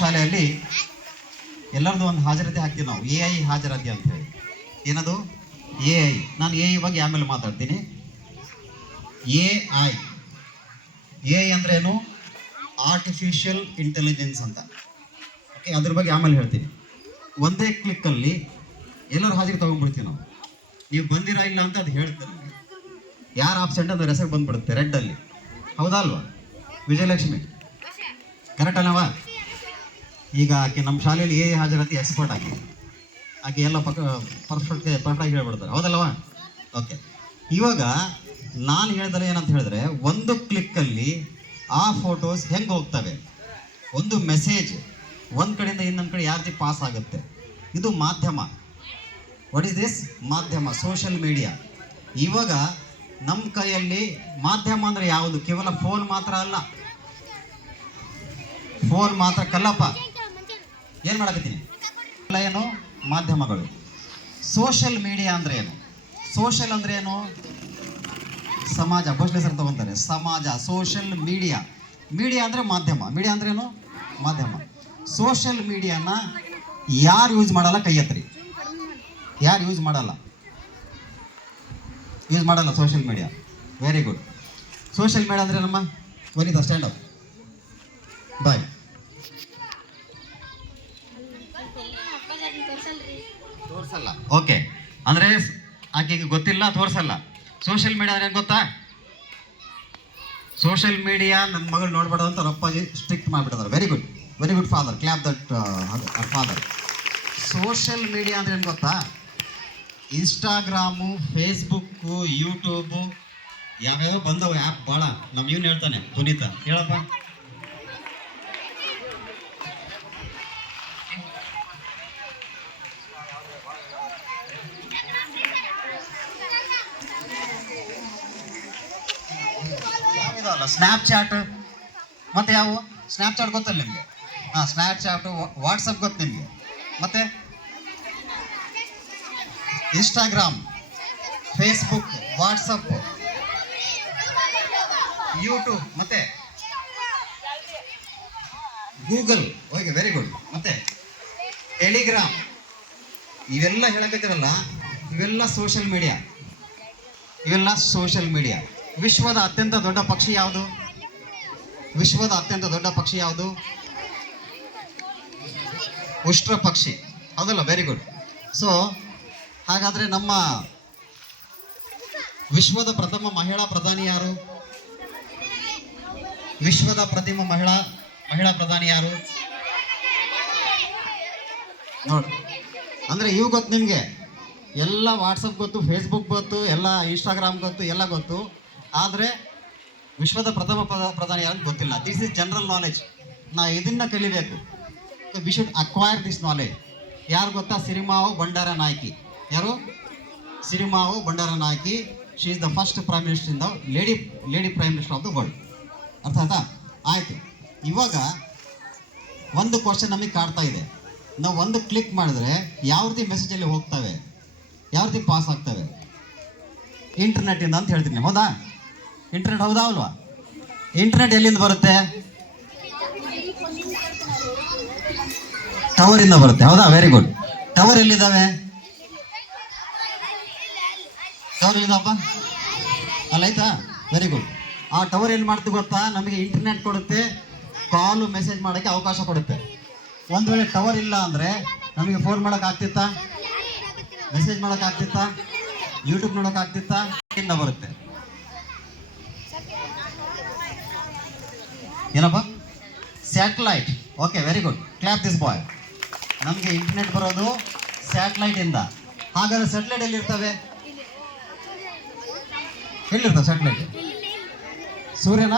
ಶಾಲೆಯಲ್ಲಿ ಎಲ್ಲರದು ಒಂದು ಹಾಜರಾತಿ ಹಾಕ್ತೀವಿ ನಾವು, AI ಹಾಜರಾತಿ ಅಂತ ಹೇಳಿ. ಏನದು AI? ನಾನು AI ಬಗ್ಗೆ ಆಮೇಲೆ ಮಾತಾಡ್ತೀನಿ. AI ಅಂದ್ರೆ ಏನು? ಆರ್ಟಿಫಿಷಿಯಲ್ ಇಂಟೆಲಿಜೆನ್ಸ್ ಅಂತ. ಓಕೆ, ಅದ್ರ ಬಗ್ಗೆ ಆಮೇಲೆ ಹೇಳ್ತೀನಿ. ಒಂದೇ ಕ್ಲಿಕ್ಕಲ್ಲಿ ಎಲ್ಲರೂ ಹಾಜರಿ ತೊಗೊಂಡ್ಬಿಡ್ತೀವಿ ನಾವು. ನೀವು ಬಂದಿರಾ ಇಲ್ಲ ಅಂತ ಅದು ಹೇಳ್ತಾರೆ. ಯಾರು ಆಬ್ಸೆಂಟ್ ಅದ್ರ ಹೆಸರು ಬಂದ್ಬಿಡುತ್ತೆ ರೆಡ್ಡಲ್ಲಿ. ಹೌದಾ ಅಲ್ವಾ? ವಿಜಯಲಕ್ಷ್ಮಿ ಕರೆಕ್ಟ್ ಅಲ್ಲವಾ? ಈಗ ಆಕೆ ನಮ್ಮ ಶಾಲೆಯಲ್ಲಿ AI ಹಾಜರಾತಿ ಎಕ್ಸ್ಪರ್ಟ್ ಆಕೆ ಎಲ್ಲ ಪರ್ಫೆಕ್ಟಾಗಿ ಹೇಳ್ಬಿಡ್ತಾರೆ. ಹೌದಲ್ವಾ? ಓಕೆ, ಇವಾಗ ನಾನು ಹೇಳ್ದರೆ ಏನಂತ ಹೇಳಿದ್ರೆ, ಒಂದು ಕ್ಲಿಕ್ಕಲ್ಲಿ ಆ ಫೋಟೋಸ್ ಹೆಂಗೆ ಹೋಗ್ತವೆ, ಒಂದು ಮೆಸೇಜ್ ಒಂದು ಕಡೆಯಿಂದ ಇನ್ನೊಂದು ಕಡೆ ಯಾವ ರೀತಿ ಪಾಸ್ ಆಗುತ್ತೆ. ಇದು ಮಾಧ್ಯಮ. What is this? ಮಾಧ್ಯಮ, ಸೋಷಿಯಲ್ ಮೀಡಿಯಾ. ಇವಾಗ ನಮ್ಮ ಕೈಯಲ್ಲಿ ಮಾಧ್ಯಮ ಅಂದರೆ ಯಾವುದು? ಕೇವಲ ಫೋನ್ ಮಾತ್ರ ಅಲ್ಲ. ಫೋನ್ ಮಾತ್ರ ಕಲ್ಲಪ್ಪ. ಏನು ಮಾಡಕತ್ತೀನಿ? ಏನು ಮಾಧ್ಯಮಗಳು. ಸೋಷಿಯಲ್ ಮೀಡಿಯಾ ಅಂದರೆ ಏನು? ಸೋಷಿಯಲ್ ಅಂದರೆ ಏನು? ಸಮಾಜ. ಬಹುಶಃ ಹೆಸರು ತಗೊಂತಾರೆ, ಸಮಾಜ. Social media. ಮೀಡಿಯಾ ಅಂದರೆ ಮಾಧ್ಯಮ. ಮೀಡಿಯಾ ಅಂದ್ರೆ ಏನು? ಮಾಧ್ಯಮ. ಸೋಷಿಯಲ್ ಮೀಡಿಯಾನ ಯಾರು ಯೂಸ್ ಮಾಡಲ್ಲ? ಕೈ ಎತ್ತರಿ. ಯಾರು ಯೂಸ್ ಮಾಡಲ್ಲ? ಯೂಸ್ ಮಾಡಲ್ಲ social media. Very good. Social media ಅಂದರೆ ನಮ್ಮ ವನಿತಾ ಸ್ಟ್ಯಾಂಡ್ ಅಪ್ ಬಾಯ್. ತೋರಿಸಲ್ಲ. ಓಕೆ, ಅಂದರೆ ಆಕೆಗೆ ಗೊತ್ತಿಲ್ಲ, ತೋರಿಸಲ್ಲ. ಸೋಷಿಯಲ್ ಮೀಡಿಯಾ ಏನು ಗೊತ್ತಾ? ಸೋಷಿಯಲ್ ಮೀಡಿಯಾ ನನ್ನ ಮಗಳು ನೋಡ್ಬೇಡ ಅಂತ ಅವ್ರ ಅಪ್ಪಾಜಿ ಸ್ಟ್ರಿಕ್ಟ್ ಮಾಡಿಬಿಟ್ಟಿದ್ದಾರೆ. Very good, very good father. Clap that father. Social media ಅಂದ್ರೆ ಏನು ಗೊತ್ತಾ? ಇನ್ಸ್ಟಾಗ್ರಾಮು, ಫೇಸ್ಬುಕ್ಕು, ಯೂಟ್ಯೂಬು, ಯಾವ್ಯಾವ ಬಂದವು ಆ್ಯಪ್ ಭಾಳ. ನಮ್ಮ ಇವನು ಹೇಳ್ತಾನೆ, ಪುನೀತ ಹೇಳಪ್ಪ. ಸ್ನ್ಯಾಪ್ಚಾಟ್ ಮತ್ತೆ ಯಾವ? ಸ್ನ್ಯಾಪ್ಚಾಟ್ ಗೊತ್ತಲ್ಲ ನಿಮಗೆ? ಹಾಂ, ಸ್ನ್ಯಾಪ್ಚಾಟು. ವಾಟ್ಸಪ್ ಗೊತ್ತು ನಿಮಗೆ? ಮತ್ತೆ ಇನ್ಸ್ಟಾಗ್ರಾಮ್, ಫೇಸ್ಬುಕ್, ವಾಟ್ಸಪ್, ಯೂಟ್ಯೂಬ್, ಮತ್ತೆ ಗೂಗಲ್. Okay, very good. ಮತ್ತೆ ಟೆಲಿಗ್ರಾಮ್. ಇವೆಲ್ಲ ಹೇಳಕತ್ತಿರಲ್ಲ, ಇವೆಲ್ಲ ಸೋಷಿಯಲ್ ಮೀಡಿಯಾ. ಇವೆಲ್ಲ ಸೋಷಿಯಲ್ ಮೀಡಿಯಾ. ವಿಶ್ವದ ಅತ್ಯಂತ ದೊಡ್ಡ ಪಕ್ಷಿ ಯಾವುದು? ವಿಶ್ವದ ಅತ್ಯಂತ ದೊಡ್ಡ ಪಕ್ಷಿ ಯಾವುದು? ಉಷ್ಟ್ರ ಪಕ್ಷಿ. ಹೌದಲ್ಲ? Very good. ಸೊ ಹಾಗಾದರೆ ನಮ್ಮ ವಿಶ್ವದ ಪ್ರಥಮ ಮಹಿಳಾ ಪ್ರಧಾನಿ ಯಾರು? ವಿಶ್ವದ ಪ್ರಥಮ ಮಹಿಳಾ ಪ್ರಧಾನಿ ಯಾರು? ನೋಡಿ, ಅಂದರೆ ಇವು ಗೊತ್ತು ನಿಮಗೆ. ಎಲ್ಲ ವಾಟ್ಸಪ್ ಗೊತ್ತು, ಫೇಸ್ಬುಕ್ ಗೊತ್ತು, ಎಲ್ಲ ಇನ್ಸ್ಟಾಗ್ರಾಮ್ ಗೊತ್ತು, ಎಲ್ಲ ಗೊತ್ತು. ಆದರೆ ವಿಶ್ವದ ಪ್ರಥಮ ಪ್ರಧಾನಿ ಯಾರು ಗೊತ್ತಿಲ್ಲ. This is general knowledge. ನಾವು ಇದನ್ನು ಕಲಿಬೇಕು. We should acquire this knowledge. ಯಾರು ಗೊತ್ತಾ? ಸಿರಿಮಾವು ಬಂಡಾರ ನಾಯಕಿ. ಯಾರು? ಸಿರಿಮಾವು ಬಂಡಾರ ನಾಯಕಿ. She is the first prime minister in the lady prime minister of the world. ಅರ್ಥ ಆಯ್ತಾ? ಆಯಿತು. ಇವಾಗ ಒಂದು ಕ್ವಶನ್ ನಮಗೆ ಕಾಡ್ತಾ ಇದೆ. ನಾವು ಒಂದು ಕ್ಲಿಕ್ ಮಾಡಿದ್ರೆ ಯಾವ ರೀತಿ ಮೆಸೇಜಲ್ಲಿ ಹೋಗ್ತವೆ, ಯಾವ ರೀತಿ ಪಾಸ್ ಆಗ್ತವೆ? ಇಂಟರ್ನೆಟ್ಟಿಂದ ಅಂತ ಹೇಳ್ತೀನಿ. ಹೌದಾ? ಇಂಟರ್ನೆಟ್ ಹೌದಾ ಅಲ್ವಾ? ಇಂಟರ್ನೆಟ್ ಎಲ್ಲಿಂದ ಬರುತ್ತೆ? ಟವರಿಂದ ಬರುತ್ತೆ. ಹೌದಾ? Very good. ಟವರ್ ಎಲ್ಲಿದ್ದಾವೆ? ಟವರ್ ಎಲ್ಲಿದ್ದಾವಪ್ಪ? ಅಲ್ಲೈತಾ? Very good. ಆ ಟವರ್ ಏನು ಮಾಡ್ತೀವಿ ಗೊತ್ತಾ? ನಮಗೆ ಇಂಟರ್ನೆಟ್ ಕೊಡುತ್ತೆ, ಕಾಲು ಮೆಸೇಜ್ ಮಾಡೋಕ್ಕೆ ಅವಕಾಶ ಕೊಡುತ್ತೆ. ಒಂದು ವೇಳೆ ಟವರ್ ಇಲ್ಲ ಅಂದರೆ ನಮಗೆ ಫೋನ್ ಮಾಡೋಕ್ಕಾಗ್ತಿತ್ತಾ? ಮೆಸೇಜ್ ಮಾಡೋಕ್ಕಾಗ್ತಿತ್ತಾ? ಯೂಟ್ಯೂಬ್ ನೋಡೋಕ್ಕಾಗ್ತಿತ್ತಾ? ಇಂದ ಬರುತ್ತೆ. ಏನಪ್ಪ? Satellite. Okay, very good. Clap this boy. ನಮಗೆ ಇಂಟರ್ನೆಟ್ ಬರೋದು ಸ್ಯಾಟಲೈಟಿಂದ. ಹಾಗಾದರೆ ಸ್ಯಾಟಲೈಟ್ ಎಲ್ಲಿರ್ತವೆ? ಎಲ್ಲಿರ್ತವೆ ಸ್ಯಾಟಲೈಟ್? ಸೂರ್ಯನ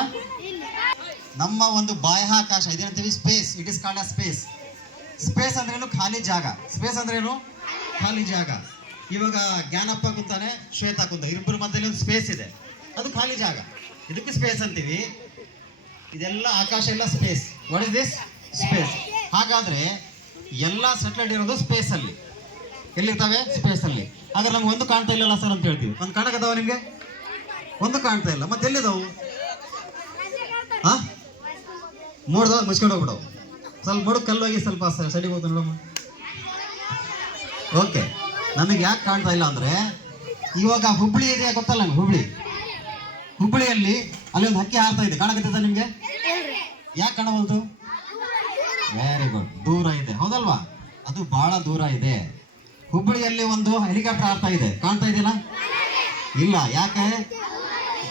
ನಮ್ಮ ಒಂದು ಬಾಹ್ಯಾಕಾಶ ಇದೇನಂತೀವಿ? Space. It is called a space. Space ಅಂದ್ರೇನು? ಖಾಲಿ ಜಾಗ. ಸ್ಪೇಸ್ ಅಂದ್ರೇನು? ಖಾಲಿ ಜಾಗ. ಇವಾಗ ಜ್ಞಾನಪ್ಪ ಕುಂತಾನೆ, ಶ್ವೇತಾ ಕುಂತ, ಇಬ್ಬರ ಮಧ್ಯದಲ್ಲಿ ಒಂದು ಸ್ಪೇಸ್ ಇದೆ, ಅದು ಖಾಲಿ ಜಾಗ. ಇದಕ್ಕೆ ಸ್ಪೇಸ್ ಅಂತೀವಿ. ಇದೆಲ್ಲ ಆಕಾಶ ಎಲ್ಲ space. What is this? Space. ಹಾಗಾದರೆ ಎಲ್ಲ ಸ್ಯಾಟಲೈಟ್ ಇರೋದು ಸ್ಪೇಸಲ್ಲಿ. ಎಲ್ಲಿರ್ತವೆ? ಸ್ಪೇಸಲ್ಲಿ. ಹಾಗಾದ್ರೆ ನಮ್ಗೆ ಒಂದು ಕಾಣ್ತಾ ಇಲ್ಲಲ್ಲ ಸರ್ ಅಂತ ಹೇಳ್ತೀವಿ. ಒಂದು ಕಾಣಕತ್ತಾವ ನಿಮಗೆ? ಒಂದು ಕಾಣ್ತಾ ಇಲ್ಲ. ಮತ್ತೆ ಎಲ್ಲಿದಾವು? ಹಾಂ, ನೋಡ್ದವ ಮುಚ್ಕೊಂಡು ಹೋಗ್ಬಿಡವು. ಸ್ವಲ್ಪ ಬಡು ಕಲ್ಲೋಗಿ ಸ್ವಲ್ಪ ಸೈಡಿಗೆ ಹೋಗ್ತಾನೆ ನೋಡಮ್ಮ. ಓಕೆ, ನಮಗೆ ಯಾಕೆ ಕಾಣ್ತಾ ಇಲ್ಲ ಅಂದರೆ ಇವಾಗ ಹುಬ್ಳಿ ಇದೆ ಗೊತ್ತಲ್ಲ ನಮ್ಗೆ, ಹುಬ್ಳಿಯಲ್ಲಿ ಅಲ್ಲಿ ಒಂದು ಹಕ್ಕಿ ಹಾರ್ತಾ ಇದೆ, ಕಾಣಕತ್ತಿದ್ದ ನಿಮಗೆ? ಯಾಕೆ ಕಾಣಬಹುದು? ವೆರಿ ಗುಡ್, ದೂರ ಇದೆ ಹೌದಲ್ವಾ? ಅದು ಬಹಳ ದೂರ ಇದೆ. ಹುಬ್ಬಳ್ಳಿಯಲ್ಲಿ ಒಂದು ಹೆಲಿಕಾಪ್ಟರ್ ಹಾರ್ತಾ ಇದೆ, ಕಾಣ್ತಾ ಇದೆಯಲ್ಲ? ಇಲ್ಲ, ಯಾಕೆ?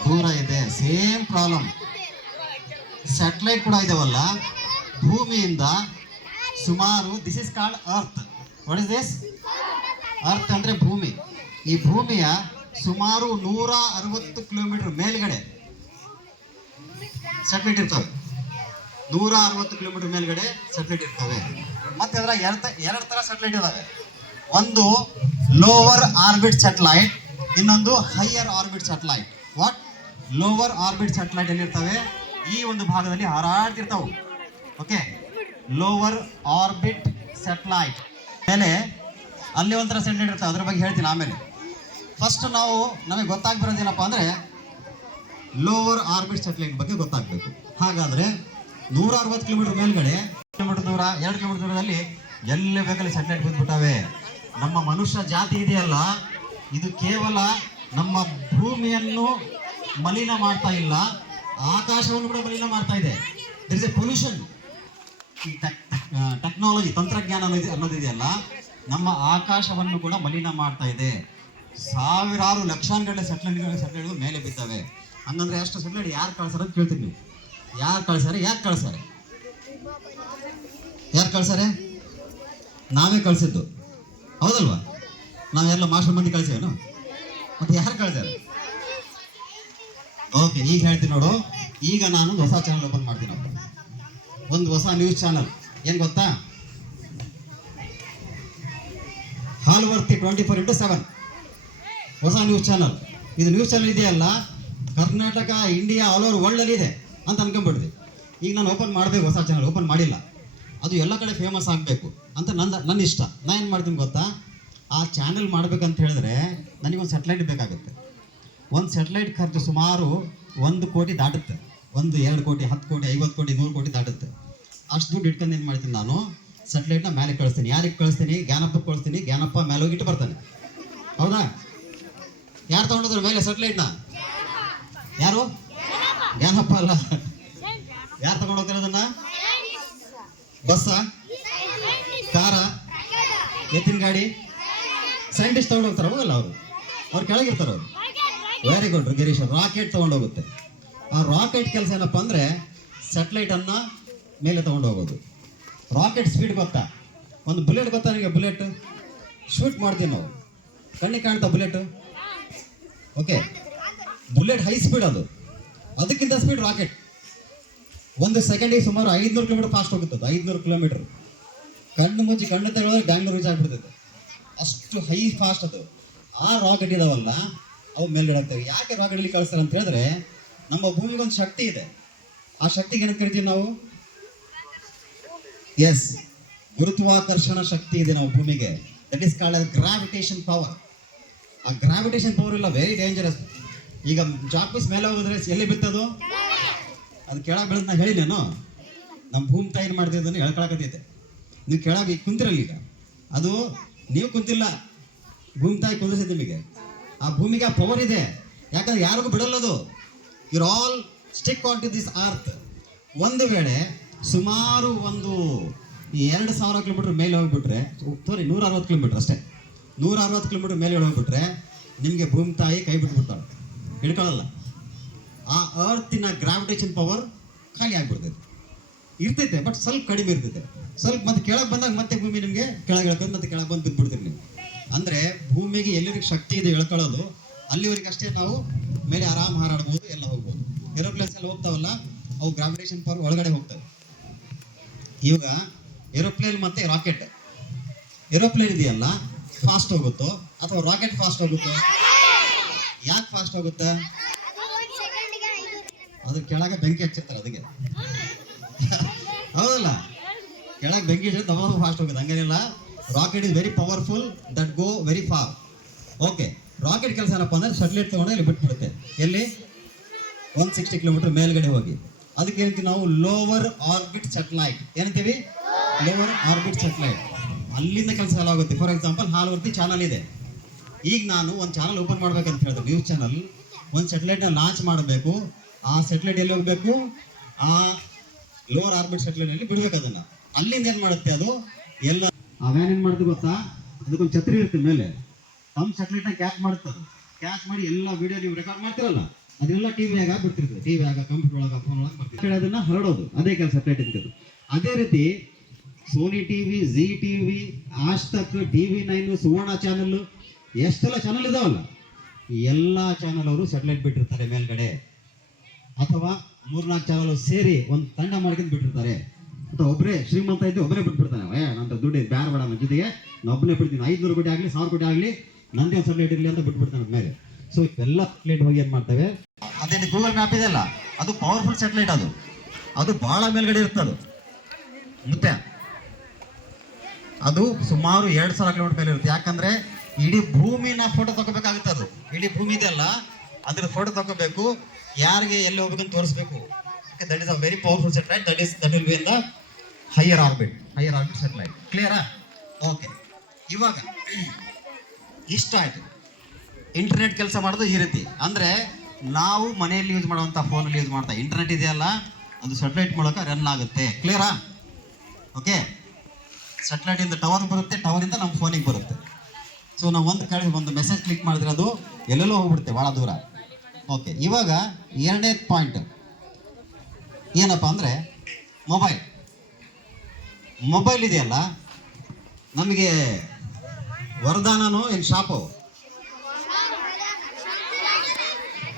ದೂರ ಇದೆ. Same problem. ಸ್ಯಾಟಲೈಟ್ ಕೂಡ ಇದಾವಲ್ಲ, ಭೂಮಿಯಿಂದ ಸುಮಾರು, this is called earth. What is this? Earth ಅಂದ್ರೆ ಭೂಮಿ. ಈ ಭೂಮಿಯ ಸುಮಾರು 160 ಕಿಲೋಮೀಟರ್ ಮೇಲ್ಗಡೆ ಸ್ಯಾಟಲೈಟ್ ಇರ್ತವೆ. 160 ಕಿಲೋಮೀಟರ್ ಮೇಲ್ಗಡೆ ಸ್ಯಾಟಲೈಟ್ ಇರ್ತವೆ. ಮತ್ತೆ ಅದರ ಎರಡು ತರ ಸ್ಯಾಟಲೈಟ್ ಇದಾವೆ. ಒಂದು ಲೋವರ್ ಆರ್ಬಿಟ್ ಸ್ಯಾಟಲೈಟ್, ಇನ್ನೊಂದು higher orbit satellite. What? Lower orbit satellite ಎಲ್ಲಿರ್ತವೆ? ಈ ಒಂದು ಭಾಗದಲ್ಲಿ ಹಾರಾಡ್ತಿರ್ತಾವೆ. ಓಕೆ, ಲೋವರ್ ಆರ್ಬಿಟ್ ಸ್ಯಾಟಲೈಟ್ ಮೇಲೆ ಅಲ್ಲಿ ಒಂಥರ ಸ್ಯಾಟಲೈಟ್ ಇರ್ತವೆ, ಅದ್ರ ಬಗ್ಗೆ ಹೇಳ್ತೀನಿ ಆಮೇಲೆ. ಫಸ್ಟ್ ನಮಗೆ ಗೊತ್ತಾಗಿ ಬರೋದೇನಪ್ಪ ಅಂದರೆ ಲೋವರ್ ಆರ್ಬಿಟ್ ಸ್ಯಾಟಲೈಟ್ ಬಗ್ಗೆ ಗೊತ್ತಾಗಬೇಕು. ಹಾಗಾದರೆ 160 ಕಿಲೋಮೀಟರ್ ಮೇಲ್ಗಡೆ, ಕಿಲೋಮೀಟರ್ ದೂರ, 2 ಕಿಲೋಮೀಟರ್ ದೂರದಲ್ಲಿ ಎಲ್ಲ ಬೇಕಲ್ಲಿ ಸ್ಯಾಟಲೈಟ್ ಬಂದ್ಬಿಟ್ಟವೆ. ನಮ್ಮ ಮನುಷ್ಯ ಜಾತಿ ಇದೆಯಲ್ಲ, ಇದು ಕೇವಲ ನಮ್ಮ ಭೂಮಿಯನ್ನು ಮಲಿನ ಮಾಡ್ತಾ ಇಲ್ಲ, ಆಕಾಶವನ್ನು ಕೂಡ ಮಲಿನ ಮಾಡ್ತಾ ಇದೆ. There is a pollution. ಈ ಟೆಕ್ನಾಲಜಿ, ತಂತ್ರಜ್ಞಾನ ಅನ್ನೋದಿದೆಯಲ್ಲ, ನಮ್ಮ ಆಕಾಶವನ್ನು ಕೂಡ ಮಲಿನ ಮಾಡ್ತಾ ಇದೆ. ಸಾವಿರಾರು ಲಕ್ಷಾನುಗಟ್ಟಲೆ ಸ್ಯಾಟಲೈಟ್ಗಳು ಮೇಲೆ ಬಿದ್ದಾವೆ. ಹಂಗಂದ್ರೆ ಅಷ್ಟು ಸ್ಯಾಟಲೈಟ್ ಯಾರು ಕಳ್ಸಾರ ಅಂತ ಕೇಳ್ತೀನಿ ನೀವು. ಯಾರು ಕಳ್ಸಾರೆ? ನಾವೇ ಕಳ್ಸಿದ್ದು ಹೌದಲ್ವಾ? ನಾವೆಲ್ಲ ಮಾಸ್ಟರ್ ಮಂದಿ ಕಳ್ಸೇವೇನು? ಮತ್ತೆ ಯಾರು ಕಳ್ಸಾರೆ? ಓಕೆ, ಈಗ ಹೇಳ್ತೀನಿ ನೋಡು. ಈಗ ನಾನು ಹೊಸ ಚಾನಲ್ ಓಪನ್ ಮಾಡ್ತೀನಿ, ಒಂದು ಹೊಸ ನ್ಯೂಸ್ ಚಾನಲ್. ಏನು ಗೊತ್ತಾ? ಹಾಲ್ವರ್ತಿ 24x7 ಹೊಸ ನ್ಯೂಸ್ ಚಾನಲ್. ಇದು ನ್ಯೂಸ್ ಚಾನಲ್ ಇದೆಯಲ್ಲ, Karnataka, India, all over world ಅಲ್ಲಿ ಇದೆ ಅಂತ ಅನ್ಕೊಂಡ್ಬಿಡ್ರಿ. ಈಗ ನಾನು ಓಪನ್ ಮಾಡಬೇಕು, ಹೊಸ ಚಾನಲ್ ಓಪನ್ ಮಾಡಿಲ್ಲ. ಅದು ಎಲ್ಲ ಕಡೆ ಫೇಮಸ್ ಆಗಬೇಕು ಅಂತ ನನ್ನ ಇಷ್ಟ. ನಾನು ಏನು ಮಾಡ್ತೀನಿ ಗೊತ್ತಾ? ಆ ಚಾನಲ್ ಮಾಡ್ಬೇಕಂತ ಹೇಳಿದ್ರೆ ನನಗೊಂದು ಸ್ಯಾಟಲೈಟ್ ಬೇಕಾಗುತ್ತೆ. ಒಂದು ಸ್ಯಾಟಲೈಟ್ ಖರ್ಚು ಸುಮಾರು 1 ಕೋಟಿ ದಾಟುತ್ತೆ. 1, 2 ಕೋಟಿ, 10 ಕೋಟಿ, 50 ಕೋಟಿ, 100 ಕೋಟಿ ದಾಟುತ್ತೆ. ಅಷ್ಟು ದುಡ್ಡು ಇಟ್ಕೊಂಡು ಏನು ಮಾಡ್ತೀನಿ ನಾನು? ಸ್ಯಾಟಲೈಟ್ನ ಮೇಲೆ ಕಳಿಸ್ತೀನಿ. ಯಾರಿಗೆ ಕಳಿಸ್ತೀನಿ? ಜ್ಞಾನಪ್ಪ ಕಳಿಸ್ತೀನಿ. ಜ್ಞಾನಪ್ಪ ಮೇಲೆ ಹೋಗಿ ಇಟ್ಟು ಬರ್ತಾನೆ. ಹೌದಾ? ಯಾರು ತಗೊಂಡೋದ್ರ ಮೇಲೆ ಸ್ಯಾಟಲೈಟ್ನ? ಯಾರು? ಜ್ಞಾನಪ್ಪ ಅಲ್ಲ. ಯಾರು ತಗೊಂಡು ಹೋಗ್ತಾರೆ ಅದನ್ನ? ಬಸ್ಸ, ಕಾರ, ಎತ್ತಿನ ಗಾಡಿ, ಸೈಂಟಿಸ್ಟ್ ತಗೊಂಡು ಹೋಗ್ತಾರೆ. ಹೋಗಲ್ಲ ಅವ್ರು ಕೆಳಗಿರ್ತಾರೆ. ಅವರು ವೆರಿ ಗುಡ್ ಗಿರೀಶ್. ರಾಕೆಟ್ ತಗೊಂಡೋಗುತ್ತೆ. ಆ ರಾಕೆಟ್ ಕೆಲಸ ಏನಪ್ಪ ಅಂದರೆ ಸ್ಯಾಟಲೈಟನ್ನು ಮೇಲೆ ತಗೊಂಡು ಹೋಗೋದು. ರಾಕೆಟ್ ಸ್ಪೀಡ್ ಗೊತ್ತಾ? ಒಂದು ಬುಲೆಟ್ ಗೊತ್ತಾ ನಿಮಗೆ? ಬುಲೆಟ್ ಶೂಟ್ ಮಾಡ್ತೀವಿ ನಾವು, ಕಣ್ಣಿಗೆ ಕಾಣ್ತಾ bullet. Okay, bullet high speed, ಅದಕ್ಕಿಂತ ಸ್ಪೀಡ್ ರಾಕೆಟ್. 1 ಸೆಕೆಂಡಿಗೆ ಸುಮಾರು 500 ಕಿಲೋಮೀಟರ್ ಫಾಸ್ಟ್ ಹೋಗುತ್ತೆ. 500 ಕಿಲೋಮೀಟರ್. ಕಣ್ಣು ತೆಗೆದ್ರೆ ಬ್ಯಾಂಗ್ಳೂರ್ ರೀಚ್ ಆಗಿಬಿಡ್ತೈತೆ, ಅಷ್ಟು ಹೈ ಫಾಸ್ಟ್ ಅದು. ಆ ರಾಕೆಟ್ ಇದಾವಲ್ಲ, ಅವು ಮೇಲ್ಗಡೆ ಆಗ್ತವೆ. ಯಾಕೆ ರಾಕೆಟಲ್ಲಿ ಕಳಿಸ್ತಾರೆ ಅಂತ ಹೇಳಿದ್ರೆ, ನಮ್ಮ ಭೂಮಿಗೆ ಒಂದು ಶಕ್ತಿ ಇದೆ. ಆ ಶಕ್ತಿಗೆ ಏನಂತ ಕರಿತೀವಿ ನಾವು? ಎಸ್, ಗುರುತ್ವಾಕರ್ಷಣ ಶಕ್ತಿ ಇದೆ ನಮ್ಮ ಭೂಮಿಗೆ. That is called as gravitation power. ಆ ಗ್ರಾವಿಟೇಷನ್ ಪವರ್ ಇಲ್ಲ, ವೆರಿ ಡೇಂಜರಸ್. ಈಗ ಜಾಕ್ಪೀಸ್ ಮೇಲೆ ಹೋಗಿದ್ರೆ ಎಲ್ಲಿ ಬಿತ್ತದು? ಅದು ಕೆಳಗೆ ಬೆಳೆದ ಹೇಳಿ ನಾನು. ನಮ್ಮ ಭೂಮಿ ತಾಯಿ ಏನು ಮಾಡ್ತಿದ್ದನ್ನು ಹೇಳ್ಕೊಳಕತ್ತೈತೆ. ನೀವು ಕೆಳಗೆ ಕುಂತಿರಲ್ಲ. ಈಗ ಅದು ನೀವು ಕುಂತಿಲ್ಲ, ಭೂಮಿ ತಾಯಿ ಕುಂದಿಸಿದ ನಿಮಗೆ. ಆ ಭೂಮಿಗೆ ಆ ಪವರ್ ಇದೆ, ಯಾಕಂದ್ರೆ ಯಾರಿಗೂ ಬಿಡಲ್ಲದು. You're all stick on to this earth. ಒಂದು ವೇಳೆ ಸುಮಾರು 2,000 ಕಿಲೋಮೀಟರ್ ಮೇಲೆ ಹೋಗ್ಬಿಟ್ರೆ, 160 ಕಿಲೋಮೀಟರ್ ಅಷ್ಟೇ, 160 ಕಿಲೋಮೀಟರ್ ಮೇಲೆ ಹೋಗ್ಬಿಟ್ರೆ ನಿಮಗೆ ಭೂಮಿ ತಾಯಿ ಕೈ ಬಿಟ್ಬಿಡ್ತಾಳೆ, ಹಿಡ್ಕೊಳ್ಳಲ್ಲ. ಆ ಅರ್ತಿನ ಗ್ರಾವಿಟೇಷನ್ ಪವರ್ ಖಾಲಿ ಆಗ್ಬಿಡ್ತೈತೆ. ಇರ್ತೈತೆ, ಬಟ್ ಸ್ವಲ್ಪ ಕಡಿಮೆ ಇರ್ತೈತೆ. ಸ್ವಲ್ಪ ಮತ್ತೆ ಕೆಳಗೆ ಬಂದಾಗ ಮತ್ತೆ ಭೂಮಿ ನಿಮಗೆ ಕೆಳಗೆ ಎಳ್ಕೊಂಡು ಮತ್ತೆ ಕೆಳಗೆ ಬಂದು ಬಿದ್ದುಬಿಡ್ತೀರಿ ನೀವು. ಅಂದರೆ ಭೂಮಿಗೆ ಎಲ್ಲಿವರೆಗೆ ಶಕ್ತಿ ಇದೆ ಎಳ್ಕೊಳ್ಳೋದು, ಅಲ್ಲಿವರೆಗೆ ಅಷ್ಟೇ ನಾವು ಮೇಲೆ ಆರಾಮ್ ಹಾರಾಡ್ಬೋದು, ಎಲ್ಲ ಹೋಗ್ಬೋದು. ಏರೋಪ್ಲೇನ್ಸ್ ಎಲ್ಲ ಹೋಗ್ತಾವಲ್ಲ, ಅವು ಗ್ರಾವಿಟೇಷನ್ ಪವರ್ ಒಳಗಡೆ ಹೋಗ್ತವೆ. ಇವಾಗ ಏರೋಪ್ಲೇನ್ ಮತ್ತು ರಾಕೆಟ್, ಏರೋಪ್ಲೇನ್ ಇದೆಯಲ್ಲ ಫಾಸ್ಟ್ ಹೋಗುತ್ತೋ ಅಥವಾ ರಾಕೆಟ್ ಫಾಸ್ಟ್ ಹೋಗುತ್ತೋ? ಯಾಕೆ ಫಾಸ್ಟ್ ಹೋಗುತ್ತೆ? ಅದ್ರ ಕೆಳಗೆ ಬೆಂಕಿ ಹಚ್ಚಿರ್ತಾರೆ ಅದಕ್ಕೆ. ಹೌದಲ್ಲ? ಕೆಳಗೆ ಬೆಂಕಿ ಹಚ್ಚಿದ್ರೆ ಅವಾಗ ಫಾಸ್ಟ್ ಹೋಗುತ್ತೆ. ಹಂಗೇನಿಲ್ಲ, rocket is very powerful, that go very far. Okay, rocket ಕೆಲಸ ಏನಪ್ಪ ಅಂದರೆ ಸ್ಯಾಟಲೈಟ್ ತೊಗೊಂಡು ಇಲ್ಲಿ ಬಿಟ್ಬಿಡುತ್ತೆ. ಎಲ್ಲಿ? 160 ಕಿಲೋಮೀಟರ್ ಮೇಲ್ಗಡೆ ಹೋಗಿ. ಅದಕ್ಕೆ ಏನಂತೀವಿ ನಾವು? Lower orbit satellite. ಏನಂತೀವಿ? ಲೋವರ್ ಆರ್ಬಿಟ್ ಸೆಟಲೈಟ್, ಅಲ್ಲಿಂದ ಕೆಲಸ ಎಲ್ಲ ಆಗುತ್ತೆ. ಫಾರ್ ಎಕ್ಸಾಂಪಲ್ ಹಾಲ್ವರ್ತಿ ಚಾನಲ್ ಇದೆ. ಈಗ ನಾನು ಒಂದು ಚಾನಲ್ ಓಪನ್ ಮಾಡ್ಬೇಕಂತ ಹೇಳಿದ್ರೆ ನ್ಯೂಸ್ ಚಾನಲ್, ಒಂದು ಸೆಟಲೈಟ್ನ ಲಾಂಚ್ ಮಾಡಬೇಕು. ಆ ಸೆಟಲೈಟ್ ಎಲ್ಲಿ ಹೋಗಬೇಕು? ಆ ಲೋವರ್ ಆರ್ಬಿಟ್ ಸೆಟಲೈಟ್ನಲ್ಲಿ ಬಿಡ್ಬೇಕು ಅದನ್ನು. ಅಲ್ಲಿಂದ ಏನು ಮಾಡುತ್ತೆ ಅದು ಎಲ್ಲ ಅವೇನೇನು ಮಾಡುತ್ತೆ ಗೊತ್ತಾ? ಅದಕ್ಕೊಂದು ಛತ್ರಿ ಇರುತ್ತೆ ಮೇಲೆ, ತಮ್ಮ ಸೆಟಲೈಟ್ನ ಕ್ಯಾಚ್ ಮಾಡುತ್ತೆ. ಕ್ಯಾಚ್ ಮಾಡಿ ಎಲ್ಲ ವಿಡಿಯೋ ನೀವು ರೆಕಾರ್ಡ್ ಮಾಡ್ತಿರಲ್ಲ ಅದೆಲ್ಲ ಟಿವಿಯಾಗ ಬಿಡ್ತಿರ್ತದೆ. ಟಿವಿಯಾಗ, ಕಂಪ್ಯೂಟರ್ ಒಳಗೆ, ಫೋನ್ ಒಳಗೆ ಬರ್ತಿರ್ತದೆ. ಅದನ್ನು ಹರಡೋದು, ಅದೇ ಕೆಲಸ ಸೆಟಲೈಟ್ ಇರ್ತದೆ. ಅದೇ ರೀತಿ ಸೋನಿ ಟಿವಿ, ಜಿ ಟಿವಿ, ಆಜ್ ತಕ್, TV9, ಸುವರ್ಣ ಚಾನಲ್, ಎಷ್ಟೆಲ್ಲ ಚಾನಲ್ ಇದಾವಲ್ಲ, ಎಲ್ಲ ಚಾನಲ್ ಅವರು ಸೆಟಲೈಟ್ ಬಿಟ್ಟಿರ್ತಾರೆ ಮೇಲ್ಗಡೆ. ಅಥವಾ 3-4 ಚಾನಲ್ ಸೇರಿ ಒಂದು ತಂಡ ಮಾಡ್ಕೊಂಡು ಬಿಟ್ಟಿರ್ತಾರೆ. ಅಥವಾ ಒಬ್ಬರೇ ಶ್ರೀಮಂತ ಇದ್ದು ಒಬ್ಬರೇ ಬಿಟ್ಬಿಡ್ತಾನೆ. ನನ್ನ ದುಡ್ಡು ಬ್ಯಾರ ಬೇಡ, ನನ್ನ ಜೊತೆಗೆ ನಾನು ಒಬ್ಬನೇ ಬಿಡ್ತೀನಿ, 500 ಕೋಟಿ ಆಗಲಿ 1000 ಕೋಟಿ ಆಗಲಿ ನಂದೇ ಒಂದು ಸೆಟಲೈಟ್ ಇರಲಿ ಅಂತ ಬಿಟ್ಬಿಡ್ತಾನೆ ಮೇಲೆ. ಸೊ ಎಲ್ಲ ಸೆಟಲೈಟ್ ಹೋಗಿ ಏನು ಮಾಡ್ತೇವೆ? ಅದೇನು ಗೂಗಲ್ ಮ್ಯಾಪ್ ಇದೆಯಲ್ಲ, ಅದು ಪವರ್ಫುಲ್ ಸೆಟಲೈಟ್. ಅದು ಭಾಳ ಮೇಲ್ಗಡೆ ಇರ್ತದೆ. ಮತ್ತೆ ಅದು ಸುಮಾರು 2000 ಕಿಲೋಮೀಟರ್ ಮೇಲೆ ಇರುತ್ತೆ. ಯಾಕಂದ್ರೆ ಇಡೀ ಭೂಮಿನ ಫೋಟೋ ತಗೋಬೇಕಾಗುತ್ತೆ. ಅದು ಇಡೀ ಭೂಮಿ ಇದೆಯಲ್ಲ, ಅದ್ರ ಫೋಟೋ ತಗೋಬೇಕು, ಯಾರಿಗೆ ಎಲ್ಲಿ ಹೋಗ್ಬೇಕಂತ ತೋರಿಸ್ಬೇಕು. That is a very powerful satellite. That will be in the higher orbit satellite. ಕ್ಲಿಯರಾ? ಓಕೆ, ಇವಾಗ ಇಷ್ಟ ಆಯ್ತು. ಇಂಟರ್ನೆಟ್ ಕೆಲಸ ಮಾಡೋದು ಈ ರೀತಿ. ಅಂದ್ರೆ ನಾವು ಮನೆಯಲ್ಲಿ ಯೂಸ್ ಮಾಡುವಂಥ ಫೋನಲ್ಲಿ ಯೂಸ್ ಮಾಡ್ತಾ ಇಂಟರ್ನೆಟ್ ಇದೆಯಲ್ಲ, ಅದು ಸೆಟಲೈಟ್ ಮೂಲಕ ರನ್ ಆಗುತ್ತೆ. ಕ್ಲಿಯರಾ? ಓಕೆ, ಸೆಟಲೈಟ್ ಇಂದ ಟವರ್ ಬರುತ್ತೆ, ಟವರಿಂದ ನಮ್ಮ ಫೋನಿಗೆ ಬರುತ್ತೆ. ಸೊ ನಾವು ಒಂದು ಮೆಸೇಜ್ ಕ್ಲಿಕ್ ಮಾಡಿದ್ರೆ ಅದು ಎಲ್ಲೆಲ್ಲೋ ಹೋಗ್ಬಿಡುತ್ತೆ, ಭಾಳ ದೂರ. ಓಕೆ, ಇವಾಗ ಎರಡನೇ ಪಾಯಿಂಟ್ ಏನಪ್ಪ ಅಂದರೆ ಮೊಬೈಲ್ ಇದೆಯಲ್ಲ, ನಮಗೆ ವರದಾನನೋ ಏನು ಶಾಪು?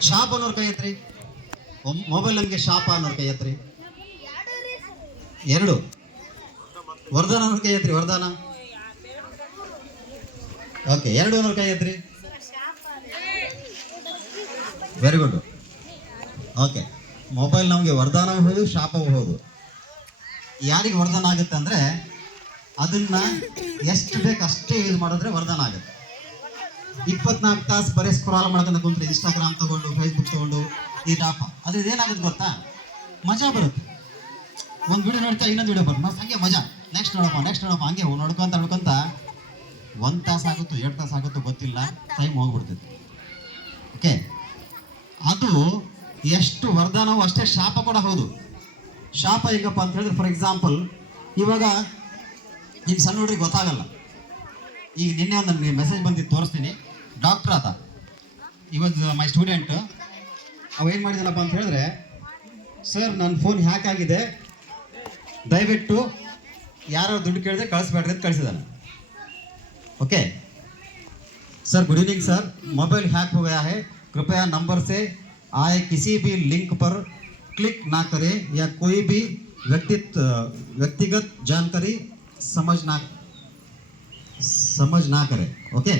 ಶಾಪ್ ಅನ್ನೋರು ಕೈ ಎತ್ರಿ. ಮೊಬೈಲ್ ನಮಗೆ ಶಾಪ ಅನ್ನೋರು ಕೈ ಎತ್ರಿ. ಎರಡು ವರದಾನ ಅನ್ನೋರು ಕೈ ಎತ್ರಿ. ವರದಾನ. ಓಕೆ, ಎರಡು ಅನ್ನೋರು ಕೈ ಎತ್ರಿ. Very good. ಓಕೆ, ಮೊಬೈಲ್ ನಮಗೆ ವರದಾನವೂ ಹೌದು, ಶಾಪವೂ ಹೌದು. ಯಾರಿಗೆ ವರದಾನ ಆಗುತ್ತೆ ಅಂದರೆ ಅದನ್ನ ಎಷ್ಟು ಬೇಕು ಅಷ್ಟೇ ಯೂಸ್ ಮಾಡಿದ್ರೆ ವರದಾನ ಆಗುತ್ತೆ. 24 ತಾಸು ಬರೀ ಸ್ಕ್ರಾಲ್ ಮಾಡ್ಕೊಂಡು ಕುಂತ್ರೆ, ಇನ್ಸ್ಟಾಗ್ರಾಮ್ ತಗೊಂಡು, ಫೇಸ್ಬುಕ್ ತಗೊಂಡು, ಈ ಟಾಪ್ ಅದು ಇದೇನಾಗುತ್ತೆ ಗೊತ್ತಾ? ಮಜಾ ಬರುತ್ತೆ. ಒಂದು ವಿಡಿಯೋ ನೋಡ್ತಾ ಇನ್ನೊಂದು ವಿಡಿಯೋ ಬರುತ್ತೆ, ಹಂಗೆ ಮಜಾ. ನೆಕ್ಸ್ಟ್ ನೋಡಪ್ಪ ಹಂಗೆ ನೋಡ್ಕೊಂತ 1 ತಾಸು ಆಗುತ್ತೋ 2 ತಾಸು ಆಗುತ್ತೋ ಗೊತ್ತಿಲ್ಲ, ಟೈಮ್ ಹೋಗ್ಬಿಡ್ತೈತೆ. ಓಕೆ, ಅದು ಎಷ್ಟು ವರದಾನವೋ ಅಷ್ಟೇ ಶಾಪ ಕೂಡ ಹೌದು. ಶಾಪ ಹೇಗಪ್ಪ ಅಂತ ಹೇಳಿದ್ರೆ, ಫಾರ್ ಎಕ್ಸಾಂಪಲ್ ಇವಾಗ ಈಗ ಸಣ್ಣ ಹುಡುಗರಿಗೆ ಗೊತ್ತಾಗಲ್ಲ. ಈಗ ನಿನ್ನೆ ಒಂದು ನನಗೆ ಮೆಸೇಜ್ ಬಂದಿದ್ದು, ತೋರಿಸ್ತೀನಿ. ಡಾಕ್ಟರ್ ಆತ, ಇವಾಜ್ ಮೈ ಸ್ಟೂಡೆಂಟ್. ಅವ ಏನು ಮಾಡಿದಾನಪ್ಪ ಅಂತ ಹೇಳಿದ್ರೆ, ಸರ್ ನನ್ನ ಫೋನ್ ಹ್ಯಾಕ್ ಆಗಿದೆ, ದಯವಿಟ್ಟು ಯಾರು ದುಡ್ಡು ಕೇಳಿದ್ರೆ ಕಳಿಸ್ಬೇಡ್ರಿ ಅಂತ ಕಳಿಸಿದಾನೆ. Okay sir, good evening sir, mobile hack हो गया है, कृपया नंबर से आए किसी भी लिंक पर क्लिक ना करें या कोई भी व्यक्तिगत जानकारी समझ ना करें. ओके